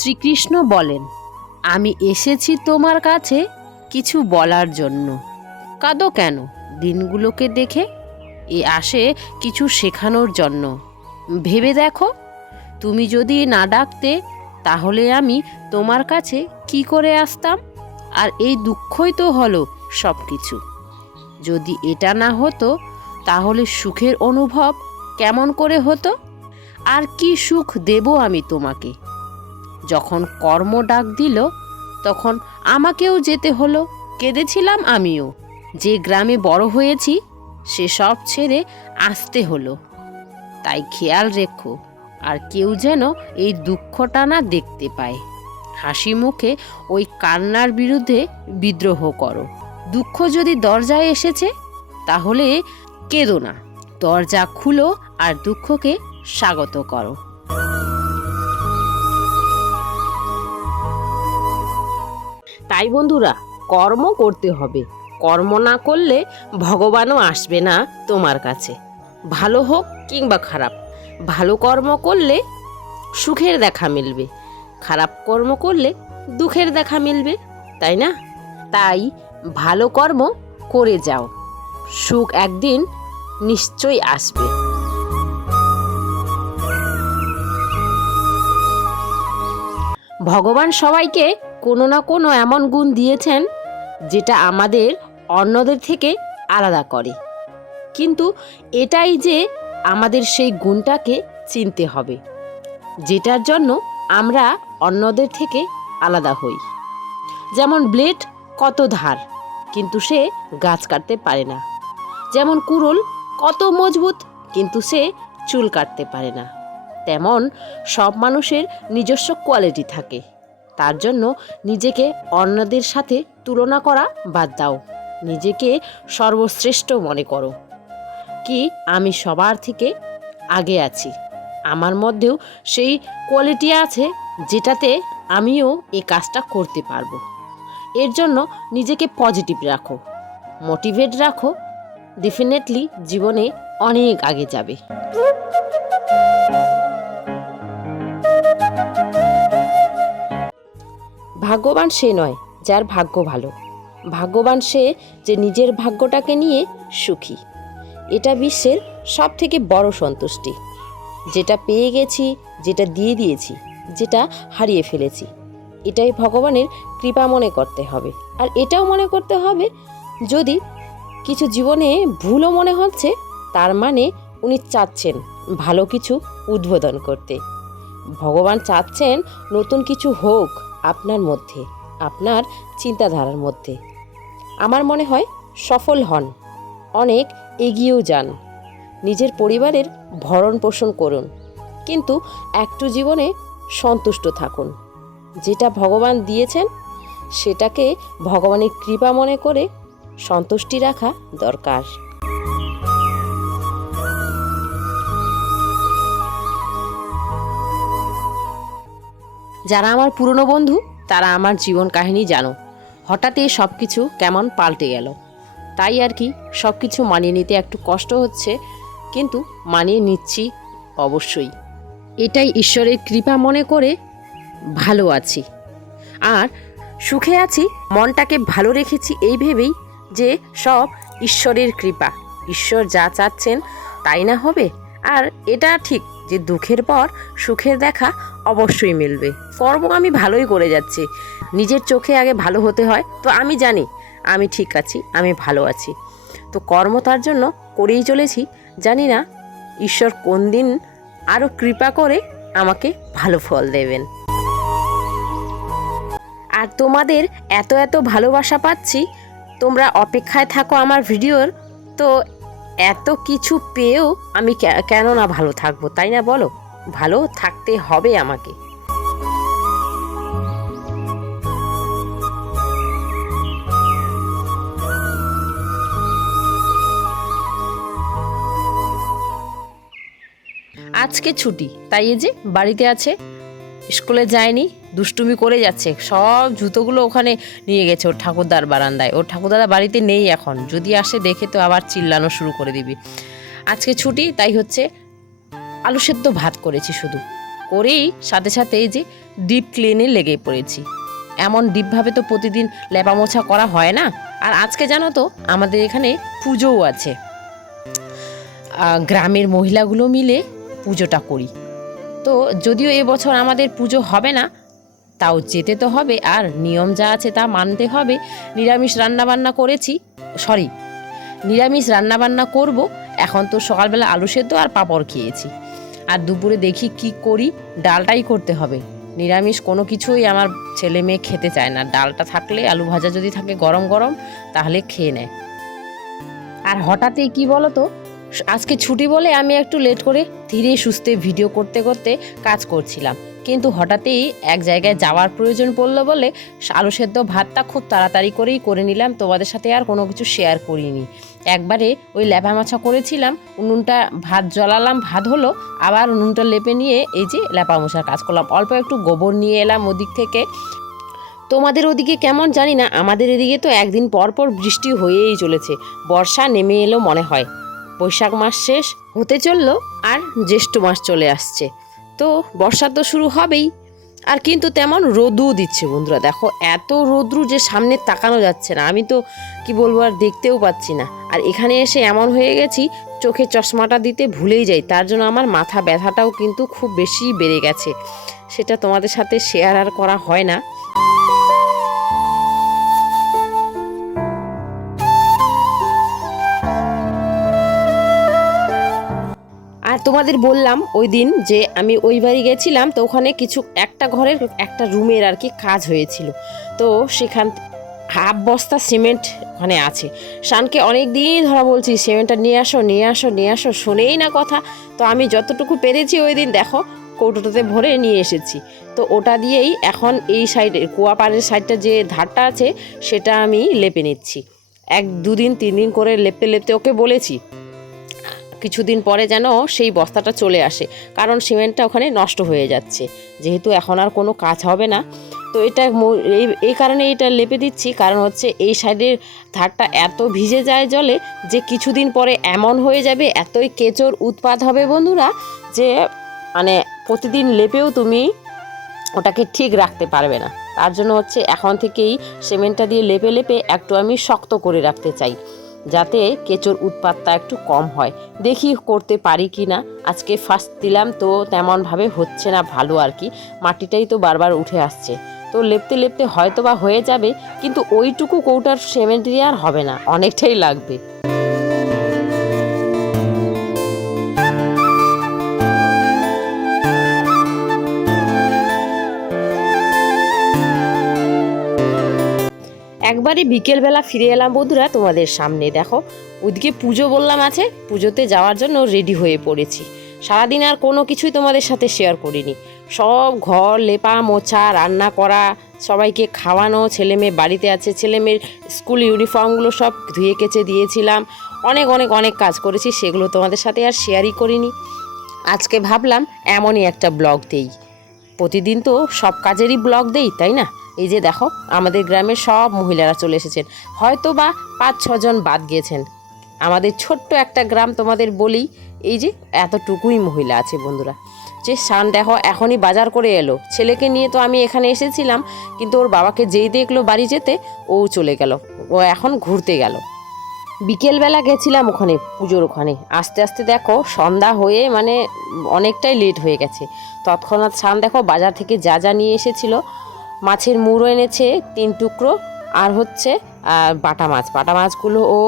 শ্রীকৃষ্ণ বলেন, আমি এসেছি তোমার কাছে কিছু বলার জন্য। কাঁদো কেন? দিনগুলোকে দেখে এ আসে কিছু শেখানোর জন্য। ভেবে দেখো, তুমি যদি না ডাকতে, তাহলে আমি তোমার কাছে কি করে আসতাম? আর এই দুঃখই তো হলো সব কিছু যদি এটা না হতো, তাহলে সুখের অনুভব কেমন করে হতো? আর কি সুখ দেব আমি তোমাকে? যখন কর্ম ডাক দিল, তখন আমাকেও যেতে হলো, কেঁদেছিলাম আমিও। যে গ্রামে বড় হয়েছি, সে সব ছেড়ে আসতে হলো। তাই খেয়াল রেখো, আর কেউ যেন এই দুঃখটা না দেখতে পায়। হাসি মুখে ওই কান্নার বিরুদ্ধে বিদ্রোহ করো। দুঃখ যদি দরজায় এসেছে, তাহলে কেঁদো না। দরজা খুলো আর দুঃখকে স্বাগত করো। তাই বন্ধুরা, কর্ম করতে হবে। কর্ম না করলে ভগবানও আসবে না তোমার কাছে। ভালো হোক কিংবা খারাপ, ভালো কর্ম করলে সুখের দেখা মিলবে, খারাপ কর্ম করলে দুঃখের দেখা মিলবে, তাই না? তাই ভালো কর্ম করে যাও, সুখ একদিন নিশ্চয়ই আসবে। ভগবান সবাইকে কোনো না কোনো এমন গুণ দিয়েছেন যেটা আমাদের অন্যদের থেকে আলাদা করে। কিন্তু এটাই যে আমাদের সেই গুণটাকে চিনতে হবে, যেটার জন্য আমরা অন্যদের থেকে আলাদা হই। যেমন ব্লেড কত ধার, কিন্তু সে গাছ কাটতে পারে না। যেমন কুড়ুল কত মজবুত, কিন্তু সে চুল কাটতে পারে না। তেমন সব মানুষের নিজস্ব কোয়ালিটি থাকে। তার জন্য নিজেকে অন্যদের সাথে তুলনা করা বাদ দাও। নিজেকে সর্বশ্রেষ্ঠ মনে করো। কি আমি সবার থেকে আগে আছি? আমার মধ্যেও সেই কোয়ালিটি আছে যেটাতে আমিও এই কাজটা করতে পারব। এর জন্য নিজেকে পজিটিভ রাখো। মোটিভেট রাখো। ডেফিনেটলি জীবনে অনেক আগে যাবে। ভাগ্যবান সে নয়, যার ভাগ্য ভালো। ভাগ্যবান সে যে নিজের ভাগ্যটাকে নিয়ে সুখী। এটা বিশ্বের সব থেকে বড় সন্তুষ্টি। যেটা পেয়ে গেছি, যেটা দিয়ে দিয়েছি, যেটা হারিয়ে ফেলেছি। এটাই ভগবানের কৃপা মনে করতে হবে। আর এটাও মনে করতে হবে, যদি কিছু জীবনে ভুলও মনে হচ্ছে, তার মানে উনি চাচ্ছেন ভালো কিছু উদ্বোধন করতে। ভগবান চাচ্ছেন নতুন কিছু হোক। আপনার মধ্যে, আপনার চিন্তাধারার মধ্যে। আমার মনে হয় সফল হন। অনেক এগিয়েও যান। নিজের পরিবারের ভরণ পোষণ করুন। কিন্তু একটু জীবনে সন্তুষ্ট থাকুন। যেটা ভগবান দিয়েছেন, সেটাকে ভগবানের কৃপা মনে করে সন্তুষ্টি রাখা দরকার। যারা আমার পুরনো বন্ধু, তারা আমার জীবন কাহিনী জানো। হঠাৎই সব কিছু কেমন পাল্টে গেল। তাই আর কি সব কিছু মানিয়ে নিতে একটু কষ্ট হচ্ছে, কিন্তু মানিয়ে নিচ্ছি অবশ্যই। এটাই ঈশ্বরের কৃপা মনে করে ভালো আছি। আর সুখে আছি, মনটাকে ভালো রেখেছি এই ভেবেই যে সব ঈশ্বরের কৃপা। ঈশ্বর যা চাচ্ছেন তাই না হবে? আর এটা ঠিক যে দুঃখের পর সুখের দেখা অবশ্যই মিলবে। কর্ম আমি ভালোই করে যাচ্ছি। নিজের চোখে আগে ভালো হতে হয়। তো আমি জানি, আমি ঠিক আছি, আমি ভালো আছি। তো কর্ম তার জন্য করেই চলেছি। জানি না ঈশ্বর কোন দিন আরও কৃপা করে আমাকে ভালো ফল দেবেন। আর তোমাদের এত এত ভালোবাসা পাচ্ছি। তোমরা অপেক্ষায় থাকো আমার ভিডিওর। তো এত কিছু পেয়েও আমি কেন না ভালো থাকব, তাই না বলো? ভালো থাকতে হবে আমাকে। আজকে ছুটি, তাই এই যে বাড়িতে আছে। স্কুলে যায়নি। দুষ্টুমি করে যাচ্ছে। সব জুতোগুলো ওখানে নিয়ে গেছে ওর ঠাকুরদার বারান্দায়। ওর ঠাকুরদাদা বাড়িতে নেই এখন। যদি আসে দেখে তো আবার চিল্লানো শুরু করে দিবি। আজকে ছুটি, তাই হচ্ছে আলু সেদ্ধ ভাত করেছি শুধু। করেই সাথে সাথে এই যে ডিপ ক্লিনে লেগে পড়েছি। এমন ডিপভাবে তো প্রতিদিন লেপা মোছা করা হয় না। আর আজকে জানো তো, আমাদের এখানে পুজোও আছে। গ্রামের মহিলাগুলো মিলে পুজোটা করি। তো যদিও এবছর আমাদের পুজো হবে না তাও যেতে তো হবে, আর নিয়ম যা আছে তা মানতে হবে। নিরামিষ রান্নাবান্না করেছি, সরি, নিরামিষ রান্নাবান্না করব। এখন তো সকালবেলা আলু সেদ্ধ আর পাঁপড় খেয়েছি। আর দুপুরে দেখি কি করি, ডালটাই করতে হবে। নিরামিষ কোনো কিছুই আমার ছেলে মেয়ে খেতে চায় না। ডালটা থাকলে আলু ভাজা যদি থাকে গরম গরম, তাহলে খেয়ে নেয়। আর হঠাৎই কি বলো তো আজকে ছুটি বলে আমি একটু লেট করে ধীরে সুস্থে ভিডিও করতে করতে কাজ করছিলাম। কিন্তু হঠাৎই এক জায়গায় যাওয়ার প্রয়োজন পড়ল বলে আলু সেদ্ধ ভাতটা খুব তাড়াতাড়ি করেই করে নিলাম। তোমাদের সাথে আর কোনো কিছু শেয়ার করিনি। একবারে ওই ল্যাপা মাছা করেছিলাম, উনুনটা ভাত জ্বলালাম, ভাত হলো, আবার উনুনটা লেপে নিয়ে এই যে ল্যাপা মশার কাজ করলাম। অল্প একটু গোবর নিয়ে এলাম ওদিক থেকে। তোমাদের ওদিকে কেমন জানি না, আমাদের এদিকে তো একদিন পর পর বৃষ্টি হয়েই চলেছে। বর্ষা নেমে এলো মনে হয়। বৈশাখ মাস শেষ, হতে চলল আর জ্যৈষ্ঠ মাস চলে আসছে। তো বর্ষা তো শুরু হবেই। আর কিন্তু তেমন রোদও দিচ্ছে বন্ধুরা। দেখো, এত রোদ্রু যে সামনে তাকানো যাচ্ছে না। আমি তো কি বলব আর দেখতেও পাচ্ছি না। আর এখানে এসে এমন হয়ে গেছি, চোখে চশমাটা দিতে ভুলেই যাই। তার জন্য আমার মাথা ব্যথাটাও কিন্তু খুব বেশি বেড়ে গেছে। সেটা তোমাদের সাথে শেয়ার আর করা হয় না। তোমাদের বললাম ওই দিন যে আমি ওই বাড়ি গেছিলাম, তো ওখানে কিছু একটা ঘরের একটা রুমের আর কি কাজ হয়েছিল। তো সেখান হাফ বস্তা সিমেন্ট ওখানে আছে। শানকে অনেক দিন ধরা বলছি, সিমেন্টটা নিয়ে আসো নিয়ে আসো নিয়ে আসো, শোনেই না কথা। তো আমি যতটুকু পেরেছি ওই দিন দেখো, কৌটোটাতে ভরে নিয়ে এসেছি। তো ওটা দিয়েই এখন এই সাইডে কুয়াপাড়ের সাইডটা যে ধারটা আছে, সেটা আমি লেপে নিচ্ছি। এক দুদিন, তিন দিন করে লেপতে লেপতে ওকে বলেছি কিছুদিন পরে যেন সেই বস্তাটা চলে আসে, কারণ সিমেন্টটা ওখানে নষ্ট হয়ে যাচ্ছে। যেহেতু এখন আর কোনো কাজ হবে না, তো এটা এই এই কারণে এটা লেপে দিচ্ছি, কারণ হচ্ছে এই সাইডের ধারটা এত ভিজে যায় জলে যে কিছুদিন পরে এমন হয়ে যাবে, এতই কেচোর উৎপাত হবে বন্ধুরা, যে মানে প্রতিদিন লেপেও তুমি ওটাকে ঠিক রাখতে পারবে না। তার জন্য হচ্ছে এখন থেকেই সিমেন্টটা দিয়ে লেপে লেপে একটু আমি শক্ত করে রাখতে চাই। যাতে কেঁচোর উৎপাতটা একটু কম হয়। দেখি করতে পারি কি না। আজকে ফার্স্ট দিলাম তো তেমনভাবে হচ্ছে না ভালো আর কি। মাটিটাই তো বারবার উঠে আসছে। তো লেপতে লেপতে হয়তো বা হয়ে যাবে, কিন্তু ওইটুকু কৌটার সেমেন্ট দিয়ে আর হবে না। অনেকটাই লাগবে। একবারে বিকেলবেলা ফিরে এলাম বন্ধুরা তোমাদের সামনে, দেখো। ওইদিকে পুজো বললাম আছে, পুজোতে যাওয়ার জন্য রেডি হয়ে পড়েছি। সারাদিন আর কোনো কিছুই তোমাদের সাথে শেয়ার করিনি। সব ঘর লেপা মোছা, রান্না করা, সবাইকে খাওয়ানো, ছেলে মেয়ে বাড়িতে আছে, ছেলে মেয়ের স্কুল ইউনিফর্মগুলো সব ধুয়ে কেচে দিয়েছিলাম। অনেক অনেক অনেক কাজ করেছি, সেগুলো তোমাদের সাথে আর শেয়ারই করিনি। আজকে ভাবলাম এমনই একটা ব্লগ দেই। প্রতিদিন তো সব কাজেরই ব্লগ দেই, তাই না? এই যে দেখো, আমাদের গ্রামের সব মহিলারা চলে এসেছেন। হয়তো বা পাঁচ, ছজন বাদ গিয়েছেন। আমাদের ছোট্ট একটা গ্রাম তোমাদের বলি, এই যে এতটুকুই মহিলা আছে বন্ধুরা। যে শান দেখো, এখনই বাজার করে এলো। ছেলেকে নিয়ে তো আমি এখানে এসেছিলাম, কিন্তু ওর বাবাকে যেই দেখল বাড়ি যেতে, ও চলে গেল। ও এখন ঘুরতে গেল। বিকেলবেলা গেছিলাম ওখানে, পুজোর ওখানে। আস্তে আস্তে দেখো, সন্ধ্যা হয়ে মানে অনেকটাই লেট হয়ে গেছে। তৎক্ষণাৎ শান দেখো, বাজার থেকে যা যা নিয়ে এসেছিল মাছের মুড়ো এনেছে, তিন টুকরো, আর হচ্ছে বাটা মাছ। বাটা মাছগুলো ও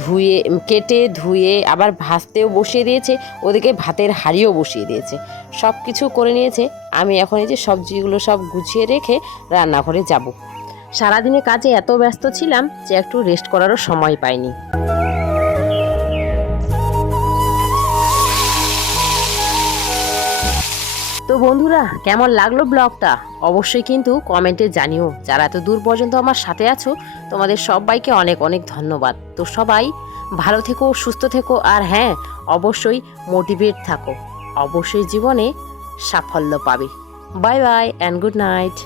ধুয়ে, কেটে, ধুয়ে, আবার ভাজতেও বসিয়ে দিয়েছে, ওদিকে ভাতের হাড়িও বসিয়ে দিয়েছে। সব কিছু করে নিয়েছে। আমি এখন এই যে সবজিগুলো সব গুছিয়ে রেখে রান্নাঘরে যাব। সারাদিনে কাজে এত ব্যস্ত ছিলাম যে একটু রেস্ট করারও সময় পাইনি। তো বন্ধুরা, কেমন লাগল ব্লগটা? অবশ্যই কিন্তু কমেন্টে জানিও। যারা এত দূর পর্যন্ত আমার সাথে আছো, তোমাদের সবাইকে অনেক অনেক ধন্যবাদ। তো সবাই ভালো থেকো, সুস্থ থেকো, আর হ্যাঁ অবশ্যই মোটিভেট থাকো। অবশ্যই জীবনে সাফল্য পাবে। Bye bye and good night